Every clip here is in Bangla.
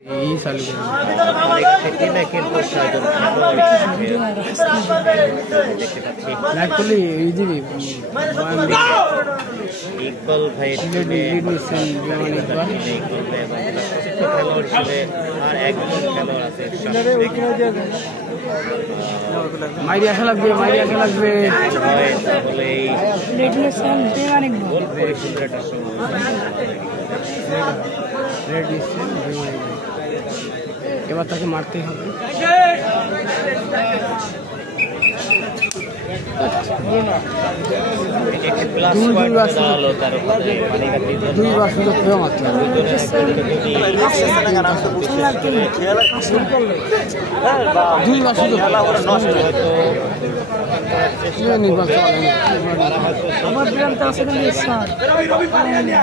यही चालू ইকবাল ভাই আর একজন খেলোয়াড় আছে মাইরি আসা লাগবে তাহলে এবার তাকে মারতেই হবে। দুইবার সুযোগ পেয়ে মারতে হবে। দুইবার সুযোগ আমার প্রিয়ান্ত আছে কিন্তু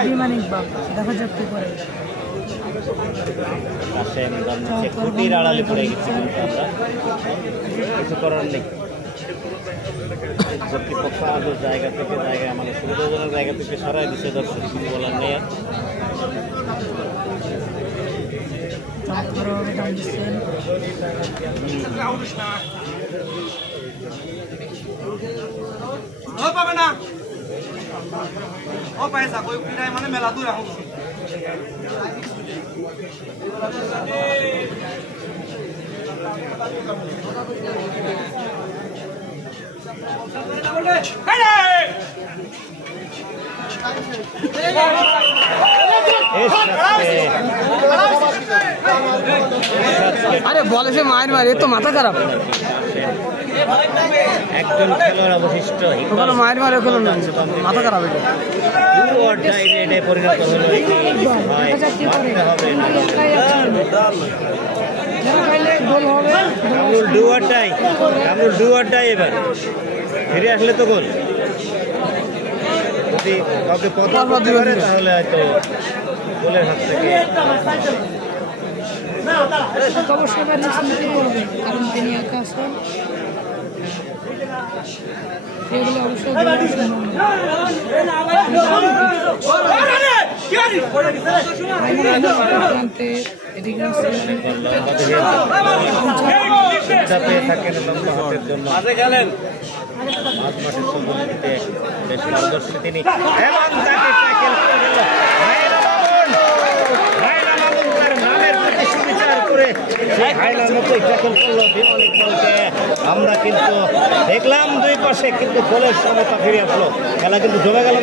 বিমান ইকবাল দেখা যাক কি করে। খুঁটির আড়ালে পড়ে গেছি কিন্তু আমরা কিছু করার নেই। কর্তৃপক্ষ আগে জায়গা থেকে জায়গায় আমাদের সুবিধাজনক জায়গা থেকে সরাই দিচ্ছে, দর্শক কিছু বলার নেই। পাবে না ও পয়সা কই মানে মেলা দূর রাখো আরে বলে সে মায়ের মারে তো মাথা খারাপ। একজন খেলোয়াড় অবশিষ্ট, মায়ের মারে হলো না, মাথা খারাপ। পরিণত হলো এবার ফিরে আসলে তো গোল। যদি কাউকে পথ করতে পারে তাহলে হয়তো গোলের হাত থেকে অবশ্যই কারণ তিনি একা আছেন, এগুলো অবশ্যই থাকেন লম্বা হাতের জন্য মাঝ মাঠে সবুজ দিতে বেশ পারদর্শী তিনি। আমরা কিন্তু দেখলাম দুই পাশে কিন্তু গোলের সমতা ফিরে আসলো, খেলা কিন্তু জমে গেল।